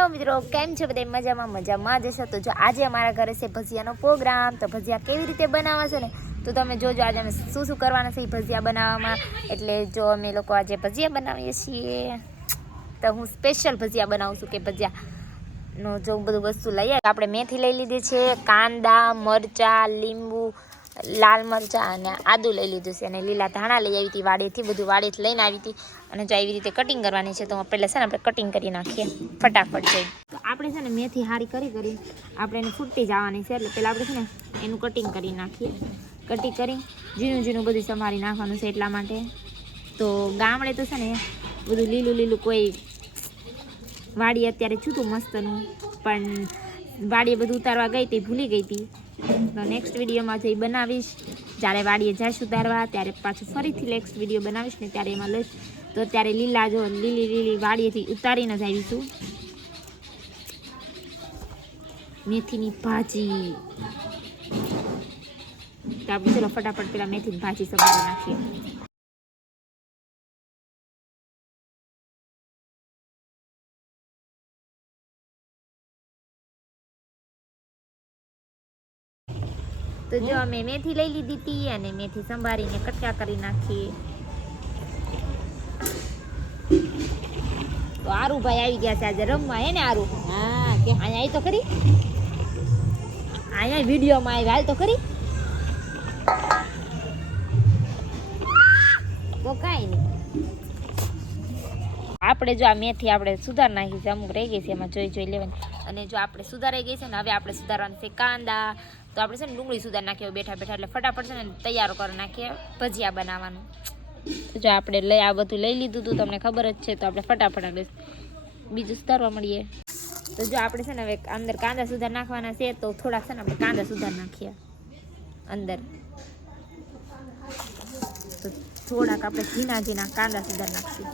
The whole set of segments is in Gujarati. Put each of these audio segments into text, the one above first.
હેલો મિત્રો, કેમ છો બધા? મજામાં જશો તો જો આજે અમારા ઘરે છે ભજીયાનો પ્રોગ્રામ. તો ભજીયા કેવી રીતે બનાવવા છે ને તો તમે જોજો. આજે અમે શું કરવાના છે એ ભજીયા બનાવવામાં. એટલે જો અમે લોકો આજે ભજીયા બનાવીએ છીએ, તો હું સ્પેશિયલ ભજીયા બનાવું છું. કે ભજીયાનો જો બધું વસ્તુ લઈએ, આપણે મેથી લઈ લીધી છે, કાંદા, મરચાં, લીંબુ, લાલ મરચાં અને આદું લઈ લીધું છે, અને લીલા ધાણા લઈ આવી હતી વાડીથી. બધું વાડીથી લઈને આવી હતી. અને જો આવી રીતે કટિંગ કરવાની છે, તો પહેલાં છે ને આપણે કટિંગ કરી નાખીએ ફટાફટ જઈ. તો આપણે છે ને મેથી હારી કરી આપણે એને ફૂટી જવાની છે, એટલે પહેલાં આપણે છે ને એનું કટિંગ કરી નાખીએ. કટિંગ કરી ઝીણું બધું સમારી નાખવાનું છે. એટલા માટે તો ગામડે તો છે ને બધું લીલું કોઈ વાડી અત્યારે છૂટું મસ્તનું, પણ વાડીએ બધું ઉતારવા ગઈ હતી, ભૂલી ગઈ હતી. તો નેક્સ્ટ વિડીયોમાં જઈ બનાવીશ. જ્યારે વાડીએ જઈશ ઉતારવા ત્યારે પાછું ફરીથી નેક્સ્ટ વિડીયો બનાવીશ ને ત્યારે એમાં લઈશ. તો અત્યારે લીલી વાડીએથી ઉતારીને જ આવીશું મેથીની ભાજી. તો આપણે ચલો ફટાફટ પેલા મેથીની ભાજી સમારી નાખીએ. તો જો અમે મેથી લઈ લીધી હતી અને મેથી સંભાળીને કટકા કરી નાખીએ. તો આરુભાઈ આવી ગયા છે આજે રમવા. હે ને આરુ? હા, કે અહીંયા આવી તો ખરી, અહીંયા વિડીયોમાં આવી, હાલ તો ખરી. તો કાંઈ નહીં, આપણે જો આ મેથી આપણે સુધાર નાખી છે, અમુક રહી ગઈ છે, એમાં જોઈ લેવાની. અને જો આપણે સુધારાઈ ગઈ છે ને, હવે આપણે સુધારવાનું છે કાંદા. તો આપણે છે ને ડુંગળી સુધાર નાખીએ બેઠા એટલે ફટાફટ છે ને તૈયાર કરી નાખીએ ભજીયા બનાવવાનું. જો આપણે આ બધું લઈ લીધું હતું, તમને ખબર જ છે. તો આપણે ફટાફટ બીજું સુધારવા મળીએ. તો જો આપણે છે ને હવે અંદર કાંદા સુધાર નાખવાના છે, તો થોડાક છે ને આપણે કાંદા સુધાર નાખીએ અંદર. તો થોડાક આપણે ઝીણા કાંદા સુધાર નાખીએ.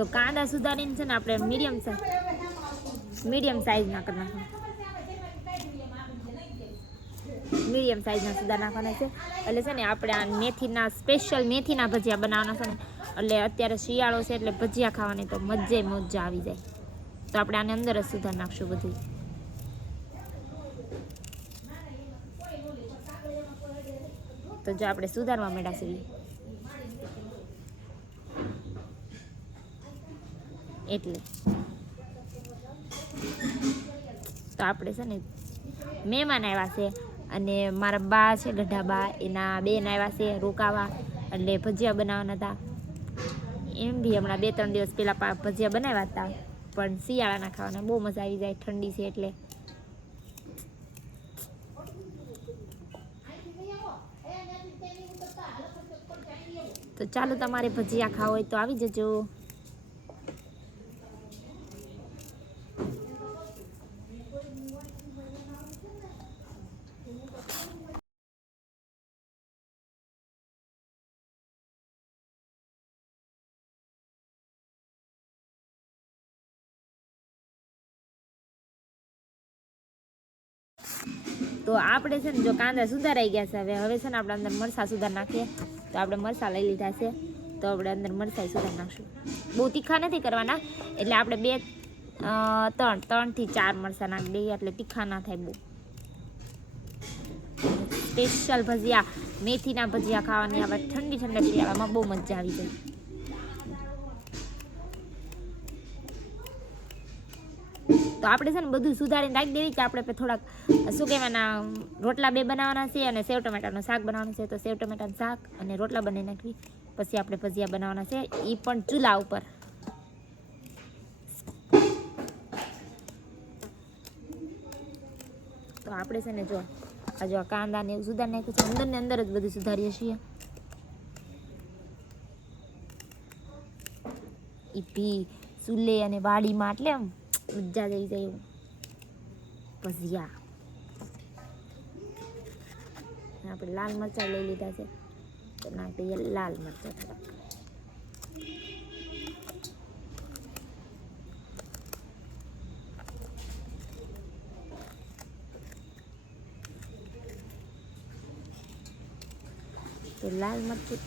તો કાંદા સુધારીને છે ને આપણે મીડિયમ સાઈઝના કરી નાખવાના. મીડિયમ સાઈઝના સુધાર નાખવાના છે. એટલે છે ને આપણે આ મેથીના સ્પેશિયલ મેથીના ભજીયા બનાવવાના છે ને. એટલે અત્યારે શિયાળો છે એટલે ભજીયા ખાવાની તો મજા આવી જાય. તો આપણે આની અંદર જ સુધાર નાખશું બધું. તો જો આપણે સુધારવા માંડ્યા છીએ એટલે. તો આપણે છે ને મહેમાન આવ્યા છે, અને મારા બા છે ગઢા બા, એના બેન આવ્યા છે રોકાવા, એટલે ભજીયા બનાવવાના હતા. એમ બી હમણાં 2-3 દિવસ પહેલાં ભજીયા બનાવ્યા હતા, પણ શિયાળાના ખાવાના બહુ મજા આવી જાય, ઠંડી છે એટલે. તો ચાલો, તમારે ભજીયા ખાવા હોય તો આવી જજો. તો આપણે છે ને જો કાંદા સુધારાઈ ગયા છે, હવે છે ને આપણે અંદર મરચાં સુધાર નાખીએ. તો આપણે મરચાં લઈ લીધા છે, તો આપણે અંદર મરચાં સુધાર નાખશું. બહુ તીખા નથી કરવાના, એટલે આપણે 3 થી 4 મરચાં નાખી દઈએ, એટલે તીખા ના થાય બહુ. સ્પેશિયલ ભજીયા, મેથીના ભજીયા ખાવાની આપણે ઠંડી શિયાળામાં બહુ મજા આવી જાય. તો આપણે છે ને બધું સુધારીને રાખી દેવી કે આપણે થોડાક શું કહેવાના રોટલા 2 બનાવવાના છે, અને સેવ ટમેટાનું શાક બનાવવાનું છે. તો સેવ ટમેટાનું શાક અને રોટલા બનાવી નાખવી. પછી આપણે ભજીયા બનાવવાના છે, એ પણ ચૂલા ઉપર. તો આપણે છે ને જો કાંદા ને એવું સુધાર નાખ્યું છે, અંદર ને અંદર જ બધું સુધારીએ છીએ. એ ભી ચૂલે અને વાડીમાં, એટલે આમ મજા જઈ જાય એવું ભજીયા. આપણે લાલ મરચાં લઈ લીધા છે, તો નાખીએ લાલ મરચાં થોડાક. તો લાલ મરચું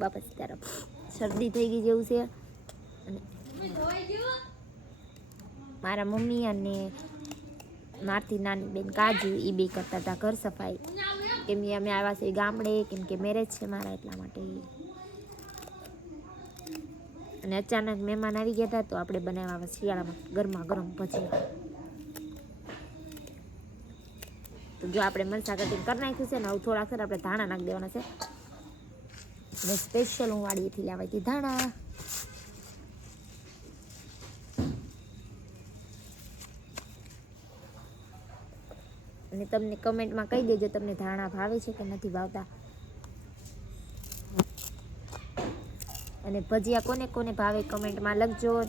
બાપા સીતારામ શરદી થઈ ગઈ જેવું છે અને મારા મમ્મી અને મારથી નાની બેન કાજુ એ બે કરતા હતા ઘર સફાઈ કેમ કે અમે આવ્યા છે ગામડે કેમ કે મેરેજ છે મારા એટલા માટે અને અચાનક મહેમાન આવી ગયા હતા તો આપણે બનાવ્યા શિયાળામાં ગરમા ગરમ ભજીયા તો જો આપણે મરચાં કટિંગ કરી નાખ્યું છે ને હવે થોડાક સર આપણે ધાણા નાખી દેવાના છે ને સ્પેશિયલ હું વાડીએથી લાવી હતી ધાણા અને તમને કમેન્ટમાં કહી દેજો તમને ધાણા ભાવે છે કે નથી ભાવતા અને ભજીયા કોને કોને ભાવે કમેન્ટમાં લખજો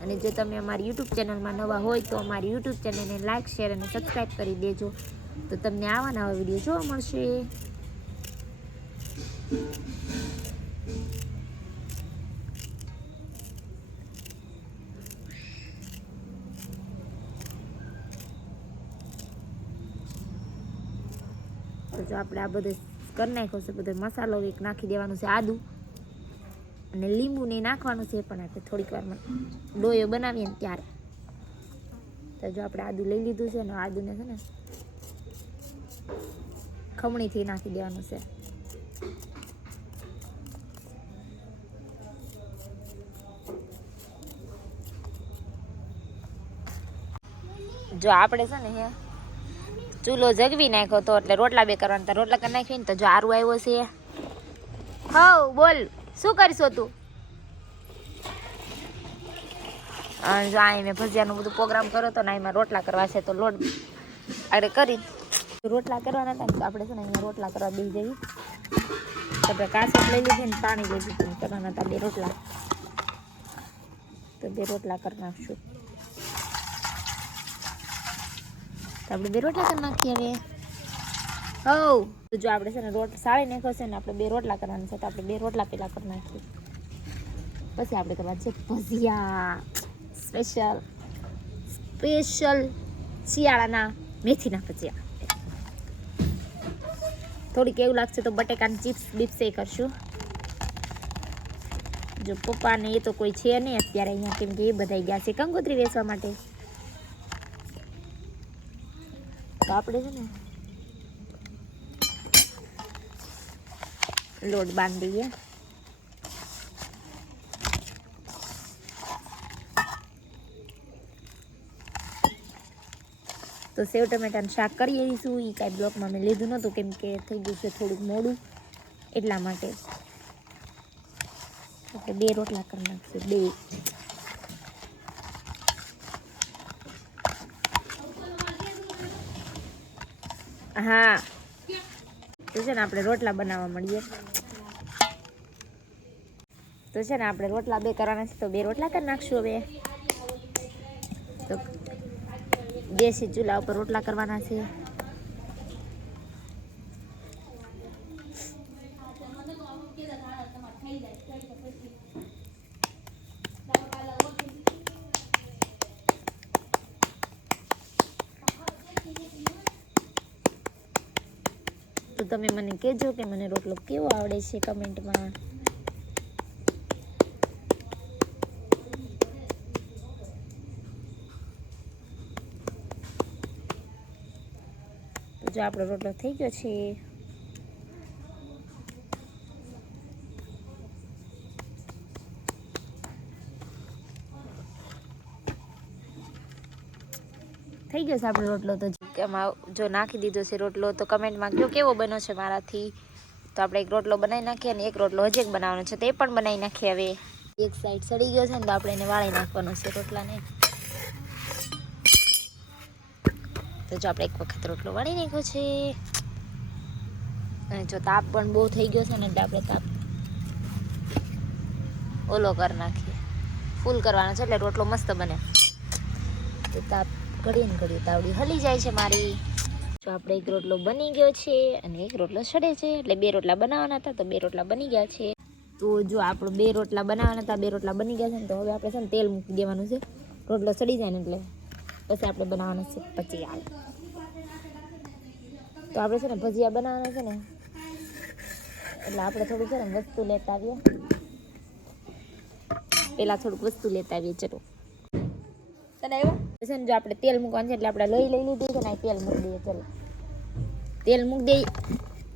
અને જો તમે અમારી યુટ્યુબ ચેનલમાં નવા હોય તો અમારી યુટ્યુબ ચેનલને લાઇક શેર અને સબસ્ક્રાઈબ કરી દેજો તો તમને આવા નવા વિડીયો જોવા મળશે તો જો આપણે આ બધું કરી નાખ્યો છે બધો મસાલો એક નાખી દેવાનું છે આદું અને લીંબુ ને નાખવાનું છે પણ આપણે થોડીક વારમાં ડોયો બનાવીએ ને ત્યારે તો જો આપણે આદું લઈ લીધું છે ને આદુને છે ને ખમણીથી નાખી દેવાનું છે જો આપણે છે ને હે ચૂલો જગવી નાખ્યો તો એટલે રોટલા બે કરવાના હતા રોટલા કરી નાખ્યો ને તો જો આરું આવ્યો છે હવ બોલ શું કરીશું તું જો આ મેં ભજીયાનું બધું પ્રોગ્રામ કર્યો હતો ને એમાં રોટલા કરવા છે તો લોટ અરે કરી રોટલા કરવાના હતા ને તો આપણે છે ને અહીંયા રોટલા કરવા દઈ જઈએ તો આપણે કાસટ લઈ લીધી ને પાણી લઈ લીધું કરવાના હતા બે રોટલા તો બે રોટલા કરી નાખશું તો આપણે બે રોટલા કરી નાખીએ હવે હવ તો જો આપણે છે ને સાળી નાખ્યો છે ને આપણે બે રોટલા કરવાના છે તો આપણે બે રોટલા પેલા કરી નાખીએ પછી આપણે કરવાનું છે ભજીયા સ્પેશિયલ શિયાળાના મેથીના ભજીયા થોડીક એવું લાગશે તો બટેકાની ચિપ્સ બીપ્સ એ કરશું જો પપ્પાને એ તો કોઈ છે નહીં અત્યારે અહીંયા કેમ કે એ બધા ગયા છે કંકોત્રી વેચવા માટે તો આપણે છે ને લોટ બાંધી દઈએ તો સેવ ટમેટાનું શાક કરી આવીશું એ કાંઈ બ્લોકમાં મેં લીધું નહોતું કેમ કે થઈ ગયું છે થોડુંક મોડું એટલા માટે આપણે બે રોટલા કરી નાખીશું બે હા તો છે ને આપણે રોટલા બનાવવા મળીએ તો છે ને આપણે રોટલા બે કરવાના છે તો બે રોટલા કરી નાખશું હવે તો દેશી ચૂલા ઉપર રોટલા કરવાના છે તો તમે મને કહેજો કે મને રોટલો કેવો આવડે છે કમેન્ટમાં જો આપણો રોટલો થઈ ગયો છે થઈ ગયો છે આપણો રોટલો તો જો નાખી દીધો છે રોટલો તો કમેન્ટમાં કયો કેવો બન્યો છે મારાથી તો આપણે એક રોટલો બનાવી નાખીએ અને એક રોટલો હજી એક બનાવવાનો છે તે પણ બનાવી નાખીએ હવે એક સાઈડ સડી ગયો છે ને તો આપણે એને વાળી નાખવાનો છે રોટલાને તો જો આપણે એક વખત રોટલો વાળી નાખ્યો છે અને જો તાપ પણ બહુ થઈ ગયો છે ને એટલે આપણે તાપ ઓલો કરી નાખીએ ફૂલ કરવાનો છે એટલે રોટલો મસ્ત બને તો તાપ ઘડીએ ને ઘડીએ તાવડી હલી જાય છે મારી. જો આપણે એક રોટલો બની ગયો છે અને એક રોટલો સડે છે, એટલે 2 રોટલા બનાવવાના હતા તો 2 રોટલા બની ગયા છે. તો જો આપણો 2 રોટલા બનાવવાના હતા, 2 રોટલા બની ગયા છે ને, તો હવે આપણે છે ને તેલ મૂકી દેવાનું છે. રોટલો સડી જાય ને એટલે પછી આપણે બનાવવાના છે ભજીયા. તો આપણે છે ને ભજીયા બનાવવાના છે ને, એટલે આપણે થોડું છે ને વસ્તુ લેતા આવીએ. પહેલાં થોડુંક વસ્તુ લેતા આવીએ. ચલો છે ને, જો આપણે તેલ મૂકવાનું છે એટલે આપણે લઈ લીધું છે ને, તેલ મૂકી દઈએ. ચલો તેલ મૂકી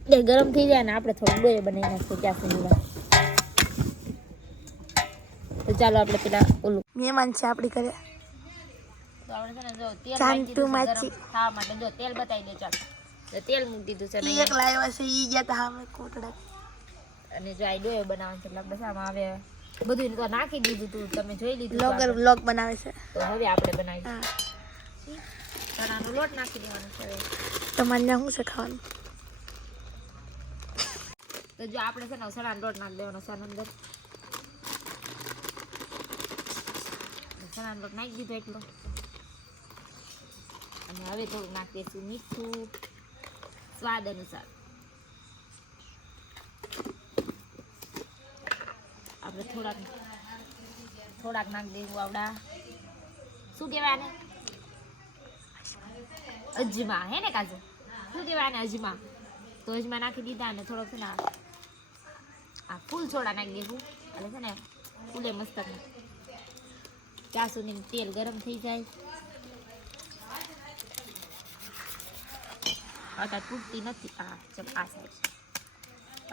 દઈએ, ગરમ થઈ જાય ને આપણે થોડુંક ડોયો બનાવી નાખીએ ત્યાં સુધીમાં. તો ચાલો આપણે પેલા ઓલું મહેમાન છે આપણી ઘરે. તો આપણે છે ને જો તેલ નાખી દીધું છે ગરમ થવા માટે. જો તેલ બતાવી દે. ચાલો તો તેલ મૂકી દીધું છે ને, એક લાવ્યા છે ઈ ગયા તા અમે કોટડા. અને જો આ ડોયો બનાવવાનો છે એટલે આપણે સામાં આવે બધું તો નાખી દીધું તું, તમે જોઈ લીધું. બ્લોગર બ્લોગ બનાવે છે. તો હવે આપણે બનાવીશું. ચણાનો લોટ નાખી દેવાનો છે. હવે તમારે ત્યાં શું છે ખાવાનું? તો જો આપણે છે ને ચણાનો લોટ નાખી દેવાનો છે અંદર. ચણાનો લોટ નાખી દીધો એટલો. અને હવે થોડું નાખી દઈશું મીઠું સ્વાદ અનુસાર. આપણે થોડાક નાખી દઈશું આવડા, શું કહેવાય ને, અજમા. હે ને કાજુ, શું કહેવાય ને, અજમા. તો અજમા નાખી દીધા અને થોડોક છે ને આ ફૂલ સોડા નાખી દઈશું. એટલે છે ને ફૂલે મસ્ત ત્યાં સુધી તેલ ગરમ થઈ જાય. અત્યારે તૂટતી નથી. ચલો આ સાઈડ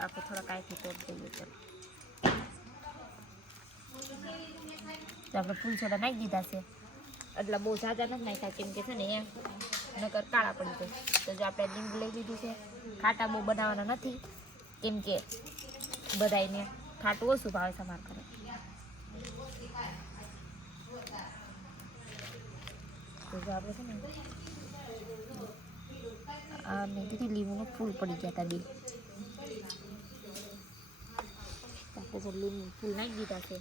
આપણે થોડા કાંઈથી તોડ દઈએ. ચલો તો આપણે ફૂલ સોડા નાખી દીધા છે. એટલે બહુ ઝાઝા નથી નાખ્યા, કેમ કે છે ને એમ નકર કાળા પડી જાય. તો જો આપણે લીંબુ લઈ લીધું છે. ખાટા બહુ બનાવવાના નથી, કેમ કે બધાને ખાટું ઓછું ભાવે છે અમારા ઘરે. તો જો આપણે છે ને આ મેં કીધું લીંબુનું ફૂલ પડી ગયા હતા બે. આપણે જો લીંબુ ફૂલ નાખી દીધા છે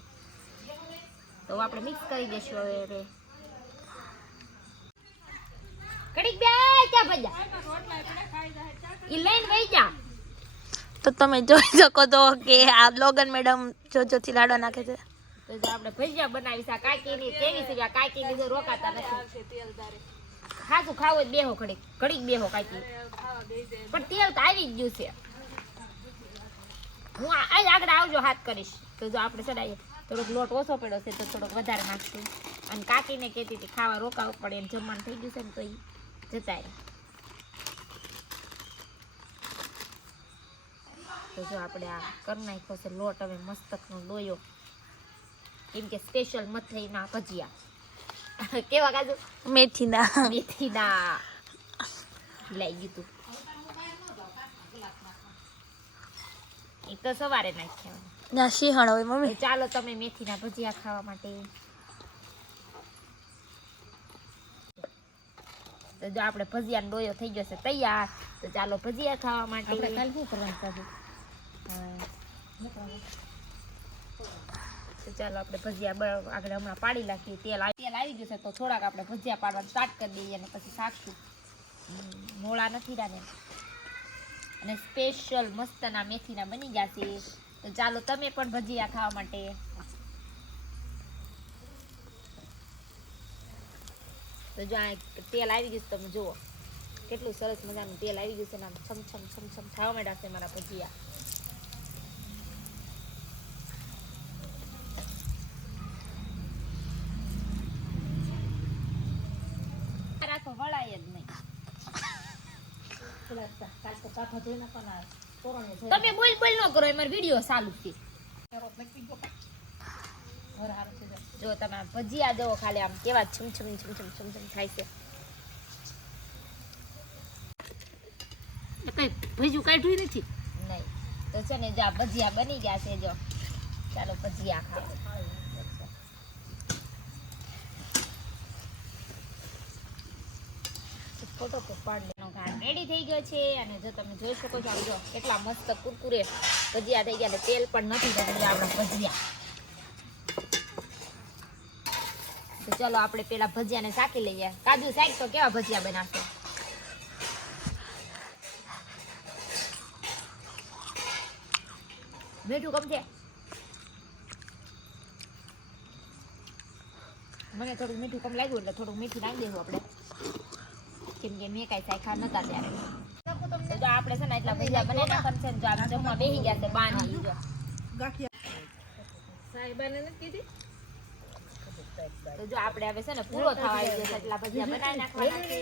તો આપણે મિક્સ કરી દઈશું. હવે કડીક બે ક્યાં ભજા ઈ લઈને વઈ જા. તો તમે જોઈ શકો છો કે આ બ્લોગર મેડમ જોજોથી લાડવા નાખે છે. તો જો આપણે ભજીયા બનાવી છે. કાકીની કેવી છે, કાકીની જો રોકાતા નથી. ખાસું ખાવું હોય બેહો, ઘડીક બેહો કાકી, પણ તેલ તો આવી જ ગયું છે. હું આજ આગળ આવજો, હાથ કરીશ. તો જો આપણે ચડાવીએ, થોડોક લોટ ઓછો પડ્યો છે તો થોડોક વધારે નાખશું. અને કાકીને કહેતી હતી ખાવા રોકાવું પડે, એમ જમવાનું થઈ ગયું છે ને તો એ જતા રહે. તો જો આપણે આ કરી નાખ્યો છે લોટ. હવે મસ્તકનો લોયો, કેમ કે સ્પેશિયલ મથઈના ભજીયા. કેવા કાજુ? મેથીના લઈ ગયું તું એ તો સવારે નાખ્યા. ના સિંહણ હોય મમ્મી. ચાલો તમે મેથીના ભજીયા ખાવા માટે. તો જો આપણે ભજીયાનો ડોયો થઈ ગયો છે તૈયાર. તો ચાલો ભજીયા ખાવા માટે. આપણે કાલે શું કરવાનું છે? તો ચાલો આપણે ભજીયા આગળ હમણાં પાડી નાખીએ. તેલ આવી ગયું છે તો થોડાક આપણે ભજીયા પાડવાનું સ્ટાર્ટ કરી દઈએ અને પછી શાકશું. મોળા નથી રાને. અને સ્પેશિયલ મસ્તના મેથીના બની ગયા છે. તો ચાલો તમે પણ ભજીયા ખાવા માટે. તો જો આ તેલ આવી ગયું તમે જુઓ કેટલું સરસ મજાનું તેલ આવી ગયું છે ને આમ છમછમ છમછમ થવા માંડ્યા છે મારા ભજીયા. રાખો વળાય જ નહીં. તમે બોલ ન કરો, મારો વિડીયો ચાલુ છે. જો તમે ભજીયા જવો ખાલી આમ કેવા છમછમ છમછમ છમછમ થાય છે. કઈ ભજીયું કાઢ્યું નથી નહીં. તો છે ને જો ભજીયા બની ગયા છે. જો ચાલો ભજીયા ખાવા. ફોટો તો પાડવાનો ઘાટ રેડી થઈ ગયો છે. અને જો તમે જોઈ શકો છો, જો કેટલા મસ્ત કુરકુરે ભજીયા થઈ ગયા. ને તેલ પણ નથી થતું આપણા ભજીયા. તો ચલો આપણે પેલા ભજીયાને શાકી લઈએ. કાજુ શાક તો કેવા ભજીયા બનાવશે? મીઠું કમ છે? મને થોડું મીઠું કમ લાગ્યું એટલે થોડું મીઠું નાખી દેવું આપણે, કેમ કે મેં કાંઈ શાખ્યા નતા ત્યારે. તો જો આપણે છે ને એટલા ભજીયા બનાવી નાખવાનું છે ને, જો આમ જમવા બેસી ગયા છે બાની જો. તો જો આપણે હવે છે ને પૂરો થવા આવી ગયો છે, એટલા ભજીયા બનાવી નાખવાના છે.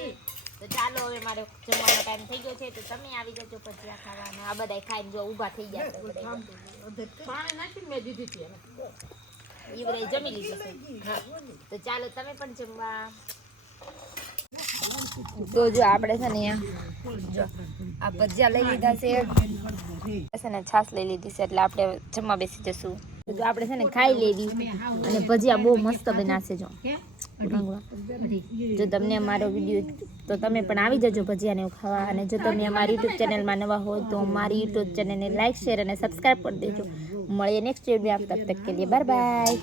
તો ચાલો હવે મારે જમવાનો ટાઈમ થઈ ગયો છે, તો તમે આવી જજો ભજીયા ખાવા. અને આ બધા ખાઈને જો ઊભા થઈ ગયા છે. એ બધા જમી લીધું છે. તો ચાલો તમે પણ જમવા. તો જો આપણે છે ને જો આ ભજીયા લઈ લીધા છે ને છાશ લઈ લીધી છે, એટલે આપણે જમવા બેસી જશું. જો આપણે છે ને ખાઈ લેવી અને ભજીયા બહુ મસ્ત બનાવશે. જો તમને અમારો વિડીયો તો તમે પણ આવી જજો ભજીયાને એવું ખાવા. અને જો તમે અમારી યુટ્યુબ ચેનલમાં નવા હોય તો અમારી યુટ્યુબ ચેનલને લાઈક, શેર અને સબસ્ક્રાઈબ કરી દેજો. મળીએ નેક્સ્ટ વિડીયો. તબ તક કે લીએ બાય બાય.